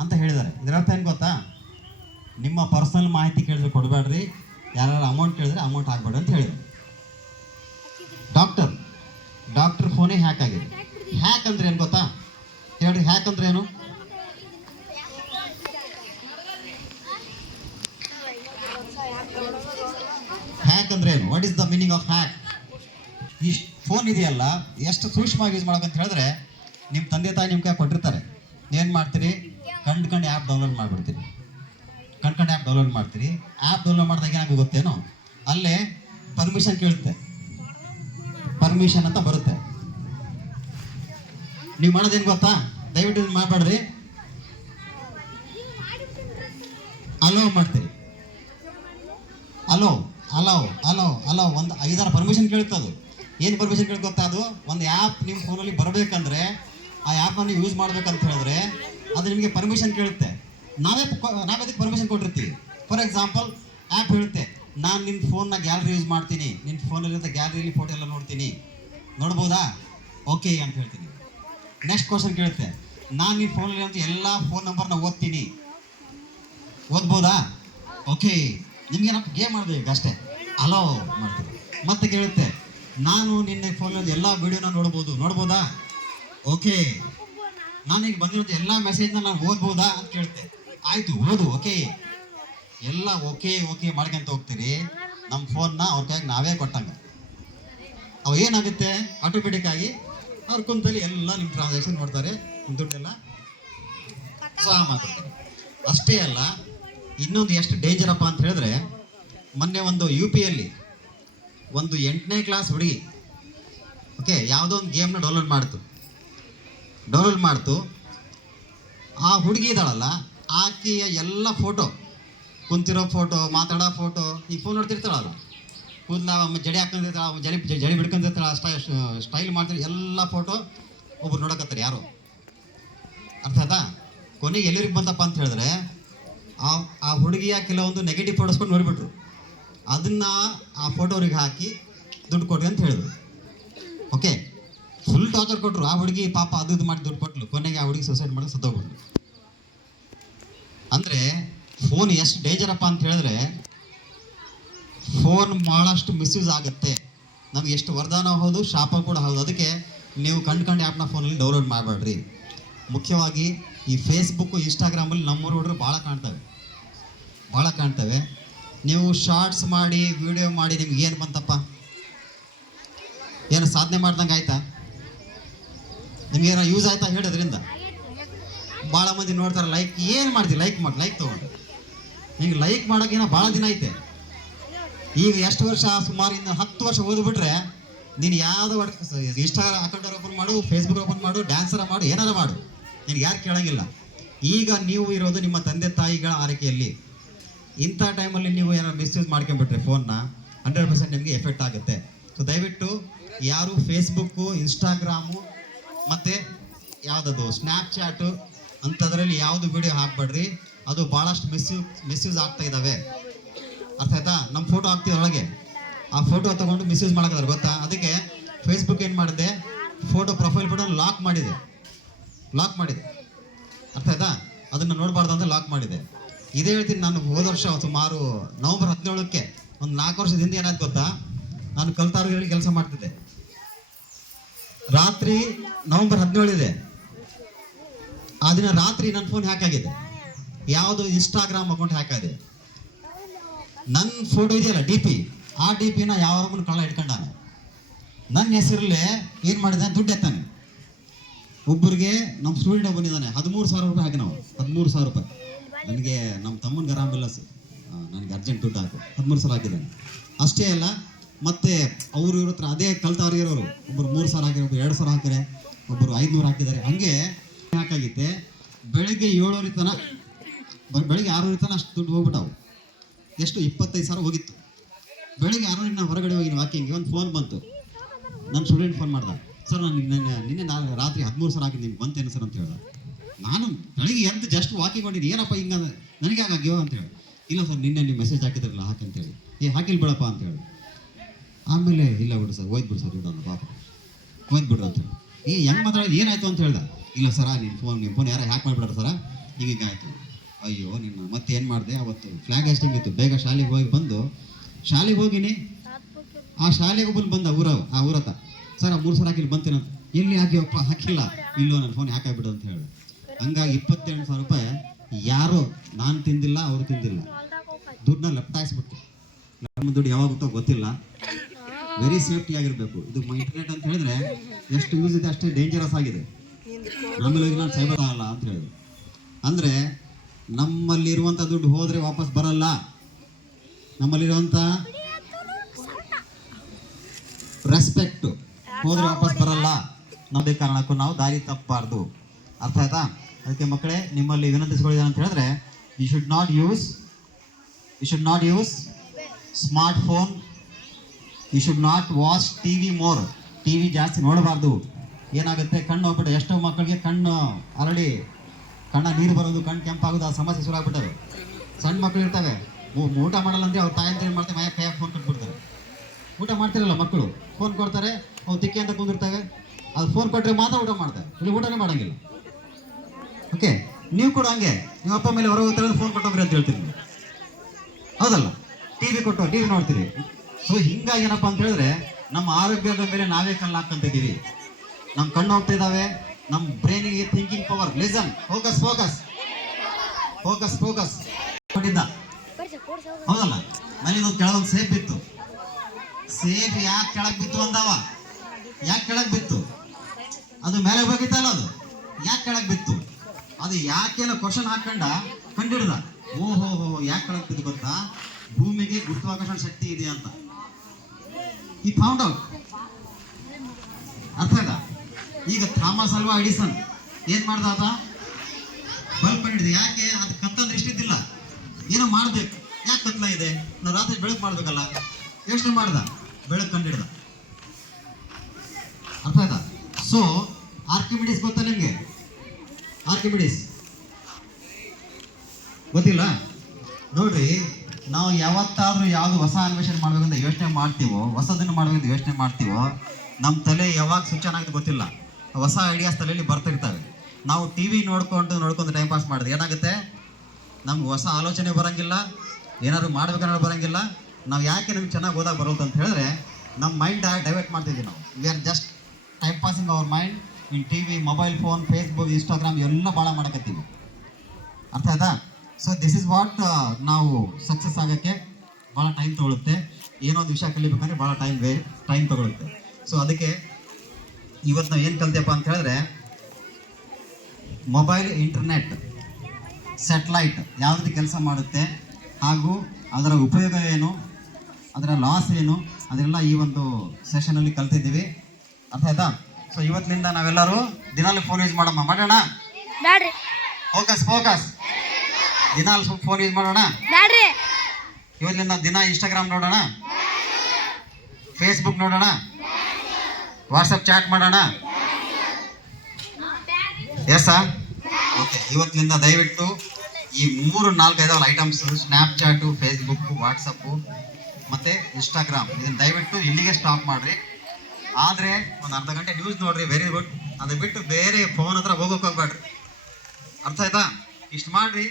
ಅಂತ ಹೇಳಿದ್ದಾರೆ. ಇದರ ಅರ್ಥ ಏನು ಗೊತ್ತಾ? ನಿಮ್ಮ ಪರ್ಸನಲ್ ಮಾಹಿತಿ ಕೇಳಿದ್ರೆ ಕೊಡಬೇಡ್ರಿ, ಯಾರು ಅಮೌಂಟ್ ಕೇಳಿದ್ರೆ ಅಮೌಂಟ್ ಹಾಕಬೇಡಿ ಅಂತ ಹೇಳಿದ್ರು. ಡಾಕ್ಟರ್ ಫೋನೇ ಹ್ಯಾಕ್ ಆಗಿದೆ. ಹ್ಯಾಕ್ ಅಂದ್ರೆ ಏನು ಗೊತ್ತಾ ಹೇಳ್ರಿ? ಹ್ಯಾಕ್ ಅಂದ್ರೆ ಏನು? ಹ್ಯಾಕ್ ಅಂದ್ರೆ ಏನು? What is the meaning of hack? ಈ ಫೋನ್ ಇದೆಯಲ್ಲ, ಎಷ್ಟು ಸೂಕ್ಷ್ಮವಾಗಿ ಯೂಸ್ ಮಾಡೋಕಂತ ಹೇಳಿದ್ರೆ, ನಿಮ್ಮ ತಂದೆ ತಾಯಿ ನಿಮ್ಮ ಕೈ ಕೊಟ್ಟಿರ್ತಾರೆ, ಏನು ಮಾಡ್ತೀರಿ? ಕಂಡು ಆ್ಯಪ್ ಡೌನ್ಲೋಡ್ ಮಾಡಿಬಿಡ್ತೀರಿ. ಆ್ಯಪ್ ಡೌನ್ಲೋಡ್ ಮಾಡ್ತೀರಿ. ಆ್ಯಪ್ ಡೌನ್ಲೋಡ್ ಮಾಡಿದಾಗ ಏನಾಗ ಗೊತ್ತೇನೋ, ಅಲ್ಲೇ ಪರ್ಮಿಷನ್ ಕೇಳುತ್ತೆ, ಪರ್ಮಿಷನ್ ಅಂತ ಬರುತ್ತೆ. ನೀವು ಮಾಡೋದೇನು ಗೊತ್ತಾ? ದಯವಿಟ್ಟು ಮಾಡಬೇಡ್ರಿ, ಅಲೋ ಮಾಡ್ತೀರಿ. ಅಲೋ ಒಂದು 5-6 ಪರ್ಮಿಷನ್ ಕೇಳುತ್ತೆ. ಅದು ಏನು ಪರ್ಮಿಷನ್ ಕೇಳಿ ಗೊತ್ತಾ? ಅದು ಒಂದು ಆ್ಯಪ್ ನಿಮ್ಮ ಫೋನಲ್ಲಿ ಬರಬೇಕಂದ್ರೆ, ಆ ಆ್ಯಪನ್ನು ಯೂಸ್ ಮಾಡ್ಬೇಕಂತ ಹೇಳಿದ್ರೆ ಅದು ನಿಮಗೆ ಪರ್ಮಿಷನ್ ಕೇಳುತ್ತೆ. ನಾವೇ ಅದಕ್ಕೆ ಪರ್ಮಿಷನ್ ಕೊಟ್ಟಿರ್ತೀವಿ. ಫಾರ್ ಎಕ್ಸಾಂಪಲ್, ಆ್ಯಪ್ ಹೇಳುತ್ತೆ, ನಾನು ನಿನ್ನ ಫೋನ್ನ ಗ್ಯಾಲರಿ ಯೂಸ್ ಮಾಡ್ತೀನಿ, ನಿನ್ನ ಫೋನಲ್ಲಿರೋ ಗ್ಯಾಲರಿಯಲ್ಲಿ ಫೋಟೋ ಎಲ್ಲ ನೋಡ್ತೀನಿ, ನೋಡ್ಬೋದಾ? ಓಕೆ ಅಂತ ಹೇಳ್ತೀನಿ. ನೆಕ್ಸ್ಟ್ ಕ್ವಶನ್ ಕೇಳುತ್ತೆ, ನಾನು ನಿನ್ನ ಫೋನಲ್ಲಿ ಅಂತ ಎಲ್ಲ ಫೋನ್ ನಂಬರ್ನ ಓದ್ಬೋದಾ? ಓಕೆ. ನಿಮಗೆ ನಾವು ಗೇಮ್ ಮಾಡಬೇಕು ಅಷ್ಟೇ, ಅಲೋ ಮಾಡ್ತೀವಿ. ಮತ್ತೆ ಕೇಳುತ್ತೆ, ನಾನು ನಿನ್ನ ಫೋನಲ್ಲಿ ಎಲ್ಲ ವಿಡಿಯೋನ ನೋಡ್ಬೋದಾ? ಓಕೆ. ನಾನೀಗ ಬಂದಿರೋದು ಎಲ್ಲ ಮೆಸೇಜ್ನ ನಾನು ಓದ್ಬೋದಾ ಅಂತ ಕೇಳುತ್ತೆ. ಆಯಿತು, ಓದು. ಓಕೆ. ಎಲ್ಲ ಓಕೆ ಮಾಡ್ಕೊಂತ ಹೋಗ್ತೀರಿ. ನಮ್ಮ ಫೋನ್ನ ಅವ್ರ ಕೈಗೆ ನಾವೇ ಕೊಟ್ಟಂಗೆ ಅವು ಏನಾಗುತ್ತೆ, ಆಟೋಮೆಟಿಕ್ ಆಗಿ ಅವ್ರ ಕುಂತಲ್ಲಿ ಎಲ್ಲ ನಿಮ್ಮ ಟ್ರಾನ್ಸಾಕ್ಷನ್ ನೋಡ್ತಾರೆ, ನಿಮ್ಮ ದುಡ್ಡೆಲ್ಲ ಸಹ ಮಾಡ್ತಾರೆ. ಅಷ್ಟೇ ಅಲ್ಲ, ಇನ್ನೊಂದು ಎಷ್ಟು ಡೇಂಜರ್ ಅಪ್ಪ ಅಂತ ಹೇಳಿದ್ರೆ, ಮೊನ್ನೆ ಒಂದು UPಯಲ್ಲಿ ಒಂದು 8ನೇ ಕ್ಲಾಸ್ ಹುಡುಗಿ ಓಕೆ ಯಾವುದೋ ಒಂದು ಗೇಮ್ನ ಡೌನ್ಲೋಡ್ ಮಾಡ್ತು. ಆ ಹುಡುಗಿ ಇದ್ದಾಳಲ್ಲ, ಆಕೆಯ ಎಲ್ಲ ಫೋಟೋ, ಕುಂತಿರೋ ಫೋಟೋ, ಮಾತಾಡೋ ಫೋಟೋ, ಈ ಫೋನ್ ನೋಡ್ತಿರ್ತಾಳಲ್ಲ, ಕೂದಲ ಜಡಿ ಹಾಕೊಂಡಿರ್ತಾಳೆ, ಜಡಿ ಬಿಡ್ಕೊಂಡಿರ್ತಾಳೆ, ಸ್ಟೈಲ್ ಮಾಡ್ತಾರೆ, ಎಲ್ಲ ಫೋಟೋ ಒಬ್ರು ನೋಡಕತ್ತಾರೆ ಯಾರು. ಅರ್ಥ ಆಯ್ತಾ? ಕೊನೆಗೆ ಎಲ್ಲರಿಗೆ ಬಂತಪ್ಪ ಅಂತ ಹೇಳಿದ್ರೆ, ಆ ಹುಡುಗಿಯ ಕೆಲವೊಂದು ನೆಗೆಟಿವ್ ಫೋಟೋಸ್ಕೊಂಡು ನೋಡಿಬಿಟ್ರು. ಅದನ್ನ ಆ ಫೋಟೋ ಅವ್ರಿಗೆ ಹಾಕಿ ದುಡ್ಡು ಕೊಡ್ರಿ ಅಂತ ಹೇಳಿದ್ರು. ಓಕೆ, ಫುಲ್ ಟಾರ್ಚರ್ ಕೊಟ್ಟರು. ಆ ಹುಡುಗಿ ಪಾಪ ಅದು ಮಾಡಿ ದುಡ್ಡು ಕೊಟ್ಲು. ಕೊನೆಗೆ ಆ ಹುಡುಗಿ ಸೂಸೈಡ್ ಮಾಡಿ ಸತ್ತೋಗ್ಬಿಟ್ಲು. ಅಂದರೆ ಫೋನ್ ಎಷ್ಟು ಡೇಂಜರ್ ಅಪ್ಪ ಅಂತ ಹೇಳಿದ್ರೆ, ಫೋನ್ ಭಾಳಷ್ಟು ಮಿಸ್ಯೂಸ್ ಆಗುತ್ತೆ. ನಮ್ಗೆ ಎಷ್ಟು ವರದಾನ ಹೌದು, ಶಾಪ ಕೂಡ ಹೌದು. ಅದಕ್ಕೆ ನೀವು ಕಂಡು ಆ್ಯಪ್ನ ಫೋನಲ್ಲಿ ಡೌನ್ಲೋಡ್ ಮಾಡಬೇಡ್ರಿ. ಮುಖ್ಯವಾಗಿ ಈ ಫೇಸ್ಬುಕ್ಕು, ಇನ್ಸ್ಟಾಗ್ರಾಮಲ್ಲಿ ನಮ್ಮೂರು ಹುಡುಗರು ಭಾಳ ಕಾಣ್ತವೆ. ನೀವು ಶಾರ್ಟ್ಸ್ ಮಾಡಿ, ವಿಡಿಯೋ ಮಾಡಿ, ನಿಮ್ಗೆ ಏನು ಬಂತಪ್ಪ? ಏನು ಸಾಧನೆ ಮಾಡ್ದಂಗೆ ಆಯ್ತಾ? ನಿಮ್ಗೇನೋ ಯೂಸ್ ಆಯ್ತಾ ಹೇಳೋದ್ರಿಂದ? ಭಾಳ ಮಂದಿ ನೋಡ್ತಾರೆ, ಲೈಕ್ ಏನು ಮಾಡ್ತೀವಿ, ಲೈಕ್ ತೊಗೊಂಡು. ಈಗ ಲೈಕ್ ಮಾಡೋಕ್ಕೇನೋ ಭಾಳ ದಿನ ಐತೆ. ಈಗ ಎಷ್ಟು ವರ್ಷ? ಸುಮಾರು ಇನ್ನು 10 ವರ್ಷ ಓದ್ಬಿಟ್ರೆ ನೀನು ಯಾವುದೋ ಇನ್ಸ್ಟಾಗ್ರಾಮ್ ಅಕೌಂಟ್ ಓಪನ್ ಮಾಡು, ಫೇಸ್ಬುಕ್ ಓಪನ್ ಮಾಡು, ಡ್ಯಾನ್ಸರ ಮಾಡು, ಏನಾರ ಮಾಡು, ನಿನಗೆ ಯಾರು ಕೇಳೋಂಗಿಲ್ಲ. ಈಗ ನೀವು ಇರೋದು ನಿಮ್ಮ ತಂದೆ ತಾಯಿಗಳ ಆರೈಕೆಯಲ್ಲಿ. ಇಂಥ ಟೈಮಲ್ಲಿ ನೀವು ಏನಾರು ಮಿಸ್ಯೂಸ್ ಮಾಡ್ಕೊಂಡ್ಬಿಟ್ರೆ ಫೋನ್ನ 100% ನಿಮಗೆ ಎಫೆಕ್ಟ್ ಆಗುತ್ತೆ. ಸೊ ದಯವಿಟ್ಟು ಯಾರು ಫೇಸ್ಬುಕ್ಕು, ಇನ್ಸ್ಟಾಗ್ರಾಮು ಮತ್ತು ಯಾವುದದು ಸ್ನ್ಯಾಪ್ಚಾಟು ಅಂಥದ್ರಲ್ಲಿ ಯಾವುದು ವಿಡಿಯೋ ಹಾಕ್ಬೇಡ್ರಿ. ಅದು ಭಾಳಷ್ಟು ಮಿಸ್ಯೂಸ್ ಆಗ್ತಾ ಇದ್ದಾವೆ. ಅರ್ಥ ಆಯ್ತಾ? ನಮ್ಮ ಫೋಟೋ ಹಾಕ್ತೀವಿ ಒಳಗೆ, ಆ ಫೋಟೋ ತೊಗೊಂಡು ಮಿಸ್ಯೂಸ್ ಮಾಡೋಕ್ಕಾದ್ರೆ ಗೊತ್ತಾ? ಅದಕ್ಕೆ ಫೇಸ್ಬುಕ್ ಏನು ಮಾಡಿದೆ, ಫೋಟೋ ಪ್ರೊಫೈಲ್ ಫೋಟೋ ಲಾಕ್ ಮಾಡಿದೆ. ಅರ್ಥ ಆಯ್ತಾ? ಅದನ್ನು ನೋಡಬಾರ್ದು ಅಂತ ಲಾಕ್ ಮಾಡಿದೆ. ಇದೇ ಹೇಳ್ತೀನಿ, ನಾನು ಹೋದ ವರ್ಷ ಸುಮಾರು ನವೆಂಬರ್ 17ಕ್ಕೆ ಒಂದು 4 ವರ್ಷದ ಹಿಂದೆ ಏನಾಯ್ತು ಗೊತ್ತಾ? ನಾನು ಕಲ್ತಾರ್ಗಲ್ಲಿ ಕೆಲಸ ಮಾಡ್ತಿದ್ದೆ. ರಾತ್ರಿ ನವೆಂಬರ್ 17 ಇದೆ, ಆ ದಿನ ರಾತ್ರಿ ನನ್ನ ಫೋನ್ ಹ್ಯಾಕ್ ಆಗಿದೆ. ಯಾವುದು? ಇನ್ಸ್ಟಾಗ್ರಾಮ್ ಅಕೌಂಟ್ ಹ್ಯಾಕ್ ಆಗಿದೆ. ನನ್ನ ಫೋಟೋ ಇದೆಯಲ್ಲ DP, ಆ DPನ ಯಾವೊಬ್ಬನ ಕಳ್ಳ ಇಟ್ಕೊಂಡಾನೆ. ನನ್ನ ಹೆಸರಲ್ಲೇ ಏನು ಮಾಡಿದೆ, ದುಡ್ಡು ಎತ್ತಾನೆ. ಒಬ್ಬರಿಗೆ ನಮ್ಮ ಸ್ಟೂಡೆಂಟ್ ಬಂದಿದ್ದಾನೆ, 13,000 ರೂಪಾಯಿ ಹಾಕಿ ನಾವು 13,000 ರೂಪಾಯಿ. ನನಗೆ ನಮ್ಮ ತಮ್ಮನಿಗೆ ಆರಾಮಿಲ್ಲ, ನನಗೆ ಅರ್ಜೆಂಟ್ ದುಡ್ಡು ಹಾಕು, 13,000 ಹಾಕಿದ್ದಾನೆ. ಅಷ್ಟೇ ಅಲ್ಲ, ಮತ್ತೆ ಅವರು ಇವ್ರ ಹತ್ರ ಅದೇ ಕಲ್ತಾರಿರೋರು ಒಬ್ಬರು 3,000 ಹಾಕಿರೋ, ಒಬ್ಬರು 2,000 ಹಾಕಿದ್ದಾರೆ, ಒಬ್ಬರು 500 ಹಾಕಿದ್ದಾರೆ. ಹಂಗೆ ಹಾಕಾಗಿತ್ತೆ. ಬೆಳಗ್ಗೆ 7 ತನಕ, ಬೆಳಗ್ಗೆ 6 ತನಕ ಅಷ್ಟು ದುಡ್ಡು ಹೋಗ್ಬಿಟ್ಟವು. ಎಷ್ಟು? 25,000 ಹೋಗಿತ್ತು. ಬೆಳಗ್ಗೆ 6 ನಾನು ಹೊರಗಡೆ ಹೋಗಿ ವಾಕಿಂಗ್ಗೆ ಒಂದು ಫೋನ್ ಬಂತು. ನನ್ನ ಸ್ಟೂಡೆಂಟ್ ಫೋನ್ ಮಾಡ್ದ, ಸರ್ ನಾನು ನಿನ್ನೆ ರಾತ್ರಿ 13,000 ಹಾಕಿದ್ದು, ನಿಮ್ಗೆ ಬಂತೇನು ಸರ್ ಅಂತ ಹೇಳ್ದೆ. ನಾನು ಬೆಳಿಗ್ಗೆ ಎದ್ದು ಜಸ್ಟ್ ವಾಕಿಂಗ್ ಮಾಡಿದ್ದೀನಿ, ಏನಪ್ಪ ಹಿಂಗೆ ನನಗೆ ಆಗಾಗ್ಯೋ ಅಂತ ಹೇಳಿ. ಇಲ್ಲ ಸರ್, ನಿನ್ನೆ ನೀವು ಮೆಸೇಜ್ ಹಾಕಿದ್ರಲ್ಲ ಹಾಕಿ ಅಂತೇಳಿ. ಹಾಕಿಲ್ಲ ಬಿಡಪ್ಪ ಅಂತ ಹೇಳಿ. ಆಮೇಲೆ ಇಲ್ಲ ಬಿಡು ಸರ್, ಹೋಯ್ತು ಸರ್ ಇಡೋಣ ಪಾಪ, ಹೋಯ್ತು ಅಂತ ಹೇಳಿ. ಹೆಂಗೆ ಮಾತಾಡೋದು, ಏನಾಯ್ತು ಅಂತ ಹೇಳ್ದ. ಇಲ್ಲ ಸರ, ನಿಮ್ಮ ಫೋನ್ ಯಾರು ಹ್ಯಾಕ್ ಮಾಡಿಬಿಡ್ರ ಸರ, ಹೀಗೀಗ ಆಯಿತು. ಅಯ್ಯೋ ನಿನ್ನ ಮತ್ತೆ ಏನು ಮಾಡಿದೆ, ಅವತ್ತು ಫ್ಲಾಗ್ ಹಾಸ್ಟಿಂಗ್ ಇತ್ತು, ಬೇಗ ಶಾಲೆಗೆ ಹೋಗಿನಿ. ಆ ಶಾಲೆಗೆ ಒಬ್ಬನು ಬಂದ ಆ ಊರತ್ತ, ಸರ್ 3,000 ಹಾಕಿಲ್ಲ ಬಂತೇನಂತ. ಎಲ್ಲಿ ಹಾಕಿವಪ್ಪ? ಹಾಕಿಲ್ಲ. ಇಲ್ಲೋ ನನ್ನ ಫೋನ್ ಹ್ಯಾಕ್ ಆಗಿಬಿಡು ಅಂತ ಹೇಳಿ. ಹಂಗಾಗಿ 28,000 ರೂಪಾಯಿ ಯಾರೋ, ನಾನು ತಿಂದಿಲ್ಲ, ಅವರು ತಿಂದಿಲ್ಲ, ದುಡ್ಡನ್ನ ಲೆಫ್ಟಾಯಿಸ್ಬಿಟ್ಟು. ನಮ್ಮ ದುಡ್ಡು ಯಾವಾಗ ಬಿಟ್ಟೋ ಗೊತ್ತಿಲ್ಲ. ವೆರಿ ಸೇಫ್ಟಿ ಆಗಿರಬೇಕು. ಇದು ಇಂಟರ್ನೆಟ್ ಅಂತ ಹೇಳಿದ್ರೆ ಎಷ್ಟು ಯೂಸ್ ಇದೆ ಅಷ್ಟೇ ಡೇಂಜರಸ್ ಆಗಿದೆ. ಆಮೇಲೆ ನಾನು ಸೈಬರ್ ಅಲ್ಲ ಅಂತ ಹೇಳಿದ್ರು. ಅಂದರೆ ನಮ್ಮಲ್ಲಿರುವಂಥ ದುಡ್ಡು ಹೋದರೆ ವಾಪಸ್ ಬರಲ್ಲ. ನಮ್ಮಲ್ಲಿರುವಂಥ ರೆಸ್ಪೆಕ್ಟ್ ಹೋದರೆ ವಾಪಸ್ ಬರಲ್ಲ. ನಮ್ಮದೇ ಕಾರಣಕ್ಕೂ ನಾವು ದಾರಿ ತಪ್ಪಬಾರ್ದು. ಅರ್ಥ ಆಯ್ತಾ? ಅದಕ್ಕೆ ಮಕ್ಕಳೇ, ನಿಮ್ಮಲ್ಲಿ ವಿನಂತಿಸ್ಕೊಳ್ಳೋದು ಅಂತ ಹೇಳಿದ್ರೆ, you should not use smart phone. You should not watch TV more. TV ಜಾಸ್ತಿ ನೋಡಬಾರ್ದು. ಏನಾಗುತ್ತೆ, ಕಣ್ಣು ಹೋಗ್ಬಿಟ್ಟು ಎಷ್ಟೋ ಮಕ್ಕಳಿಗೆ ಕಣ್ಣು ಆಲ್ರೆಡಿ ಕಣ್ಣ ನೀರು ಬರೋದು, ಕಣ್ಣು ಕೆಂಪಾಗೋದು, ಆ ಸಮಸ್ಯೆ ಶುರು ಆಗ್ಬಿಟ್ಟವೆ. ಸಣ್ಣ ಮಕ್ಕಳು ಇರ್ತವೆ, ಊಟ ಮಾಡಲ್ಲ ಅಂದರೆ ಅವ್ರ ತಾಯಿ ಅಂತ ಏನು ಮಾಡ್ತಾರೆ, ಕೈಯಾಗ ಫೋನ್ ಕೊಟ್ಬಿಡ್ತಾರೆ. ಊಟ ಮಾಡ್ತಿರಲ್ಲ ಮಕ್ಕಳು, ಫೋನ್ ಕೊಡ್ತಾರೆ, ಅವು ತಿಕ್ಕಿ ಅಂತ ಕುಂದಿರ್ತವೆ. ಅದು ಫೋನ್ ಕೊಟ್ಟರೆ ಮಾತ್ರ ಊಟ ಮಾಡ್ತಾರೆ, ಇಲ್ಲಿ ಊಟನೇ ಮಾಡೋಂಗಿಲ್ಲ. ಓಕೆ, ನೀವು ಕೂಡ ಹಂಗೆ, ನಿಮ್ಮ ಅಪ್ಪ ಮೇಲೆ ಹೊರ ಹೋಗ್ತಾರೆ, ಫೋನ್ ಕೊಟ್ಟೋಗ್ರಿ ಅಂತ ಹೇಳ್ತೀರಿ ನೀವು, ಹೌದಲ್ಲ? TV ನೋಡ್ತೀರಿ. ಸೊ ಹಿಂಗಾಗಿ ಏನಪ್ಪ ಅಂತ ಹೇಳಿದ್ರೆ, ನಮ್ಮ ಆರೋಗ್ಯದ ಮೇಲೆ ನಾವೇ ಕಲ್ಲು ಹಾಕಂತಿದ್ದೀವಿ. ನಮ್ಮ ಕಣ್ಣು ಹೋಗ್ತಾ ಇದ್ದಾವೆ, ನಮ್ಮ ಬ್ರೈನಿಗೆ ಥಿಂಕಿಂಗ್ ಪವರ್. ಲಿಸನ್, ಫೋಕಸ್ ಕೊಟ್ಟಿದ್ದ, ಹೌದಲ್ಲ? ಮನೇಲಿ ಕೆಳಗೊಂದು ಸೇಫ್ ಬಿತ್ತು. ಸೇಫ್ ಯಾಕೆ ಕೆಳಗೆ ಬಿತ್ತು ಅಂದವ? ಯಾಕೆ ಕೆಳಗೆ ಬಿತ್ತು? ಅದು ಮೇಲೆ ಹೋಗಿತ್ತಲ್ಲ, ಅದು ಯಾಕೆ ಕೆಳಗೆ ಬಿತ್ತು? ಅದು ಯಾಕೇನೋ ಕ್ವಶನ್ ಹಾಕೊಂಡ ಕಂಡಿಡ್ದ. ಓಹೋ ಯಾಕೆ ಕೆಳಗೆ ಬಿದ್ದು ಗೊತ್ತಾ? ಭೂಮಿಗೆ ಗುರುತ್ವಾಕರ್ಷಣ ಶಕ್ತಿ ಇದೆ ಅಂತ. ಈ ಫೌಂಡ್ ಔಟ್. ಅರ್ಥ ಆಯ್ತಾ? ಈಗ ಥಾಮಸ್ ಅಲ್ವಾ ಎಡಿಸನ್ ಏನ್ ಮಾಡ್ದ? ಅದ ಬಲ್ಬ್ ಕಂಡಿಡ್ದು. ಯಾಕೆ? ಅದು ಕತ್ತಂದ್ರೆ ಇಷ್ಟಿದ್ದಿಲ್ಲ, ಏನೋ ಮಾಡ್ಬೇಕು. ಯಾಕೆ ಕತ್ಲ ಇದೆ? ನಾವು ರಾತ್ರಿ ಬೆಳಕು ಮಾಡ್ಬೇಕಲ್ಲ, ಯೋಚನೆ ಮಾಡ್ದ, ಬೆಳಕು ಕಂಡಿಡ್ದ. ಅರ್ಥ ಆಯ್ತಾ? ಸೊ ಆರ್ಕಿಮಿಡೀಸ್ ಗೊತ್ತಾ ನಿಮ್ಗೆ? ಆರ್ಕಿಮಿಡೀಸ್ ಗೊತ್ತಿಲ್ಲ? ನೋಡ್ರಿ, ನಾವು ಯಾವತ್ತಾದ್ರೂ ಯಾವ್ದು ಹೊಸ ಅನ್ವೇಷಣೆ ಮಾಡ್ಬೇಕಂತ ಯೋಚನೆ ಮಾಡ್ತೀವೋ, ಹೊಸದನ್ನು ಮಾಡ್ಬೇಕಂತ ಯೋಚನೆ ಮಾಡ್ತೀವೋ, ನಮ್ಮ ತಲೆ ಯಾವಾಗ ಸ್ವಿಚ್ ಆನ್ ಆಗುತ್ತೆ ಗೊತ್ತಿಲ್ಲ. ಹೊಸ ಐಡಿಯಾಸ್ ತಲೆಯಲ್ಲಿ ಬರ್ತಿರ್ತವೆ. ನಾವು ಟಿವಿ ನೋಡ್ಕೊಂಡು ಟೈಮ್ ಪಾಸ್ ಮಾಡಿದ್ರೆ ಏನಾಗುತ್ತೆ? ನಮ್ಗೆ ಹೊಸ ಆಲೋಚನೆ ಬರಂಗಿಲ್ಲ, ಏನಾದ್ರು ಮಾಡ್ಬೇಕನ್ನೋದು ಬರಂಗಿಲ್ಲ. ನಾವು ಯಾಕೆ ನಮ್ಗೆ ಚೆನ್ನಾಗಿ ಓದಾಗಿ ಬರೋದು ಅಂತ ಹೇಳಿದ್ರೆ, ನಮ್ಮ ಮೈಂಡ್ ಡೈವರ್ಟ್ ಮಾಡ್ತಿದ್ದೀವಿ ನಾವು. We are just time passing our mind in TV, mobile phone, Facebook, Instagram ಎಲ್ಲ ಭಾಳ ಮಾಡಕತ್ತೀವಿ. ಅರ್ಥ ಆಯ್ತಾ? ಸೊ ದಿಸ್ ಇಸ್ ವಾಟ್ ನಾವು ಸಕ್ಸಸ್ ಆಗೋಕ್ಕೆ ಭಾಳ ಟೈಮ್ ತೊಗೊಳುತ್ತೆ. ಏನೋ ಒಂದು ವಿಷಯ ಕಲಿಬೇಕಂದ್ರೆ ಭಾಳ ಟೈಮ್ ತೊಗೊಳುತ್ತೆ. ಸೊ ಅದಕ್ಕೆ ಇವತ್ತು ನಾವು ಏನು ಕಲ್ತೇಪ್ಪ ಅಂತ ಹೇಳಿದ್ರೆ, ಮೊಬೈಲ್, ಇಂಟರ್ನೆಟ್, ಸ್ಯಾಟಲೈಟ್ ಯಾವ ರೀತಿ ಕೆಲಸ ಮಾಡುತ್ತೆ, ಹಾಗೂ ಅದರ ಉಪಯೋಗ ಏನು, ಅದರ ಲಾಸ್ ಏನು, ಅದೆಲ್ಲ ಈ ಒಂದು ಸೆಷನಲ್ಲಿ ಕಲ್ತಿದ್ದೀವಿ. ಅರ್ಥ ಆಯ್ತಾ? ಸೊ ಇವತ್ತಿನಿಂದ ನಾವೆಲ್ಲರೂ ದಿನಾಲು ಫೋನ್ ಯೂಸ್ ಮಾಡೋಣ. ಫೋಕಸ್ ದಿನಾಲು ಫೋನ್ ಯೂಸ್ ಮಾಡೋಣ. ಇವತ್ತಿನಿಂದ ದಿನ ಇನ್ಸ್ಟಾಗ್ರಾಮ್ ನೋಡೋಣ, ಫೇಸ್ಬುಕ್ ನೋಡೋಣ, ವಾಟ್ಸಪ್ ಚಾಟ್ ಮಾಡೋಣ. ಎಸ್ಸಾ? ಓಕೆ. ಇವತ್ತಿನಿಂದ ದಯವಿಟ್ಟು ಈ 3-4-5 ಐಟಮ್ಸ್, ಸ್ನ್ಯಾಪ್ಚಾಟು, ಫೇಸ್ಬುಕ್ಕು, ವಾಟ್ಸಪ್ಪು ಮತ್ತು ಇನ್ಸ್ಟಾಗ್ರಾಮ್, ಇದನ್ನು ದಯವಿಟ್ಟು ಇಲ್ಲಿಗೆ ಸ್ಟಾಪ್ ಮಾಡಿರಿ. ಆದರೆ ಒಂದು ಅರ್ಧ ಗಂಟೆ ನ್ಯೂಸ್ ನೋಡ್ರಿ, ವೆರಿ ಗುಡ್. ಅದು ಬಿಟ್ಟು ಬೇರೆ ಫೋನ್ ಹತ್ರ ಹೋಗ್ಬೇಡ್ರಿ. ಅರ್ಥ ಆಯ್ತಾ? ಇಷ್ಟು ಮಾಡಿರಿ.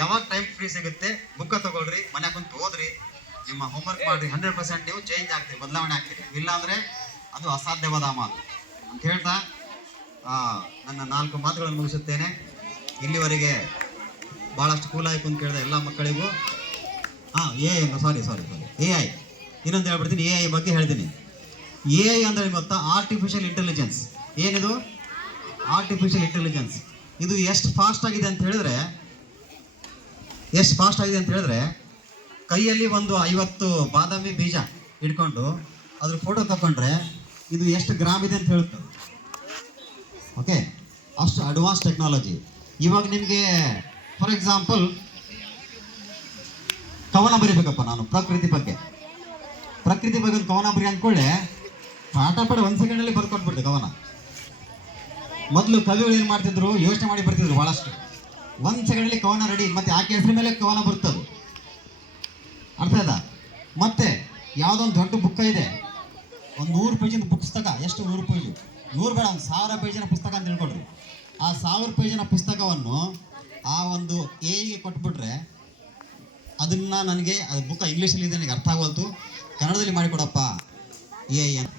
ಯಾವಾಗ ಟೈಮ್ ಫ್ರೀ ಸಿಗುತ್ತೆ ಬುಕ್ಕ ತೊಗೊಳ್ರಿ, ಮನೆ ಕುಂತು ಓದ್ರಿ, ನಿಮ್ಮ ಹೋಮ್ವರ್ಕ್ ಮಾಡಿರಿ. 100% ನೀವು ಚೇಂಜ್ ಆಗ್ತೀರಿ, ಬದಲಾವಣೆ ಆಗ್ತೀರಿ. ಇಲ್ಲಾಂದರೆ ಅದು ಅಸಾಧ್ಯವಾದ ಮಾತು ಅಂತ ಹೇಳ್ತಾ ನನ್ನ 4 ಮಾತುಗಳನ್ನು ಮುಗಿಸುತ್ತೇನೆ. ಇಲ್ಲಿವರೆಗೆ ಭಾಳಷ್ಟು ಕೂಲಾಗಿ ಕುಂತು ಕೇಳಿದ ಎಲ್ಲ ಮಕ್ಕಳಿಗೂ ಸಾರಿ AI ಇನ್ನೊಂದು ಹೇಳ್ಬಿಡ್ತೀನಿ. AI ಬಗ್ಗೆ ಹೇಳ್ತೀನಿ. AI ಅಂದರೆ ಗೊತ್ತಾ? Artificial intelligence. ಏನಿದು ಆರ್ಟಿಫಿಷಿಯಲ್ ಇಂಟೆಲಿಜೆನ್ಸ್? ಇದು ಎಷ್ಟು ಫಾಸ್ಟ್ ಆಗಿದೆ ಅಂತ ಹೇಳಿದ್ರೆ, ಕೈಯಲ್ಲಿ ಒಂದು 50 ಬಾದಾಮಿ ಬೀಜ ಇಟ್ಕೊಂಡು ಅದ್ರ ಫೋಟೋ ತಗೊಂಡ್ರೆ ಇದು ಎಷ್ಟು ಗ್ರಾಮ್ ಇದೆ ಅಂತ ಹೇಳುತ್ತೆ. ಓಕೆ, ಅಷ್ಟು ಅಡ್ವಾನ್ಸ್ ಟೆಕ್ನಾಲಜಿ. ಇವಾಗ ನಿಮಗೆ ಫಾರ್ ಎಕ್ಸಾಂಪಲ್ ಕವನ ಬರಿಬೇಕಪ್ಪ, ನಾನು ಪ್ರಕೃತಿ ಬಗ್ಗೆ ಒಂದು ಕವನ ಬರಿ ಅಂದ್ಕೊಳ್ಳೆ, ಪಾಠ 1 ಸೆಕೆಂಡಲ್ಲಿ ಬರ್ಕೊಟ್ಬಿಡ್ತೆ ಕವನ. ಮೊದಲು ಕವಿಗಳು ಏನು ಮಾಡ್ತಿದ್ರು? ಯೋಚನೆ ಮಾಡಿ ಬರ್ತಿದ್ರು ಭಾಳಷ್ಟು. 1 ಸೆಕೆಂಡಲ್ಲಿ ಕವನ ರೆಡಿ. ಮತ್ತೆ ಆಕೆ ಹೆಸರು ಮೇಲೆ ಕವನ ಬರ್ತದೆ. ಅರ್ಥ ಆಯ್ತಾ? ಮತ್ತೆ ಯಾವುದೊಂದು ದೊಡ್ಡ ಬುಕ್ಕ ಇದೆ, ಒಂದು 100 ಪೇಜಿನ ಪುಸ್ತಕ. ಎಷ್ಟು? 100 ಪೇಜು? 100 ಬೇಡ, ಒಂದು 1000 ಪೇಜಿನ ಪುಸ್ತಕ ಅಂತ ತಿಳ್ಕೊಳ್ರಿ. ಆ 1000 ಪೇಜಿನ ಪುಸ್ತಕವನ್ನು ಆ ಒಂದು AI ಕೊಟ್ಬಿಟ್ರೆ, ಅದನ್ನ ನನಗೆ ಅದು ಬುಕ್ಕ ಇಂಗ್ಲೀಷಲ್ಲಿ ಇದೆ, ನನಗೆ ಅರ್ಥ ಆಗೋಲ್ತು, ಕನ್ನಡದಲ್ಲಿ ಮಾಡಿಕೊಡಪ್ಪ AI ಅಂತ.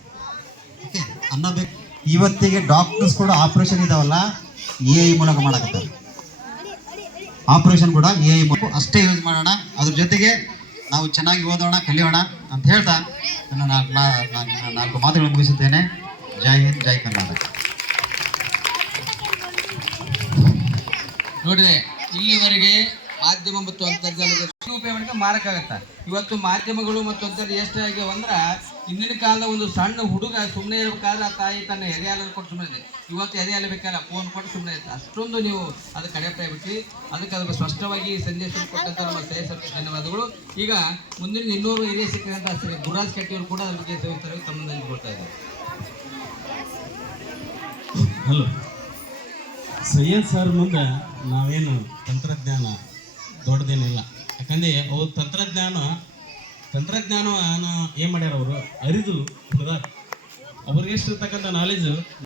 ಓಕೆ ಅನ್ನಬೇಕು. ಇವತ್ತಿಗೆ ಡಾಕ್ಟರ್ಸ್ ಕೂಡ ಆಪರೇಷನ್ ಇದಾವಲ್ಲ AI ಮೂಲಕ ಮಾಡಕತ್ತಾರೆ. ಆಪರೇಷನ್ ಕೂಡ AI ಅಷ್ಟೇ ಯೂಸ್ ಮಾಡೋಣ. ಅದ್ರ ಜೊತೆಗೆ ನಾವು ಚೆನ್ನಾಗಿ ಓದೋಣ, ಕಲಿಯೋಣ ಅಂತ ಹೇಳ್ತಾ ನನ್ನ 4 ಮಾತುಗಳನ್ನು ಮುಗಿಸುತ್ತೇನೆ. ಜೈ ಹಿಂದ್, ಜೈ ಕರ್ನಾಟಕ. ನೋಡ್ರಿ, ಇಲ್ಲಿವರೆಗೆ ಮಾಧ್ಯಮ ಮತ್ತು ಅಂತರ್ಜಾಲದ ಉಪಯೋಗ ಮಾರಕ್ಕಾಗತ್ತೆ. ಇವತ್ತು ಮಾಧ್ಯಮಗಳು ಮತ್ತು ಅಂತರ್ಜಾಲ ಎಷ್ಟಾಗ್ಯಾವ ಅಂದ್ರೆ, ಹಿಂದಿನ ಕಾಲದ ಒಂದು ಸಣ್ಣ ಹುಡುಗ ಸುಮ್ಮನೆ ಇರ್ಬೇಕಾದ್ರೆ ಆ ತಾಯಿ ತನ್ನ ಎದೆಹಾಲನ್ನು ಕೊಟ್ಟು ಸುಮ್ಮನೆ ಇದೆ. ಇವತ್ತು ಎದೆಹಾಲು ಬೇಕಲ್ಲ, ಫೋನ್ ಕೊಟ್ಟು ಸುಮ್ಮನೆ ಇರುತ್ತೆ. ಅಷ್ಟೊಂದು ನೀವು ಅದು ಕಡೆಬಿಟ್ಟು ಅದಕ್ಕೆ ಸ್ಪಷ್ಟವಾಗಿ ಸಂದೇಶ ಕೊಟ್ಟಂತ ನಮ್ಮ ಶ್ರೇಯಸ್ಸಕ್ಕೆ ಧನ್ಯವಾದಗಳು. ಈಗ ಮುಂದಿನ ಇನ್ನೂರು ಹಿರಿಯ ಶಿಕ್ಷಕರಂತ ಶ್ರೀ ಗುರುರಾಜ್ ಕಟ್ಟಿಯವರು ಕೂಡ ಅದ್ರ ಬಗ್ಗೆ ಸವಿಸ್ತಾರೆ, ತಮ್ಮನ್ನು ಕೊಡ್ತಾ ಇದ್ದಾರೆ. ಹಲೋ, ಸೈಯದ್ ಸರ್ ಮುಂದೆ ನಾವೇನು ತಂತ್ರಜ್ಞಾನ ದೊಡ್ಡದೇನಿಲ್ಲ. ಯಾಕಂದರೆ ಅವ್ರ ತಂತ್ರಜ್ಞಾನ ಏನು ಮಾಡ್ಯಾರ, ಅವರು ಅರಿದು ಹುಡುಗ ಅವ್ರಿಗೆ ಎಷ್ಟಿರ್ತಕ್ಕಂಥ ನಾಲೆಜು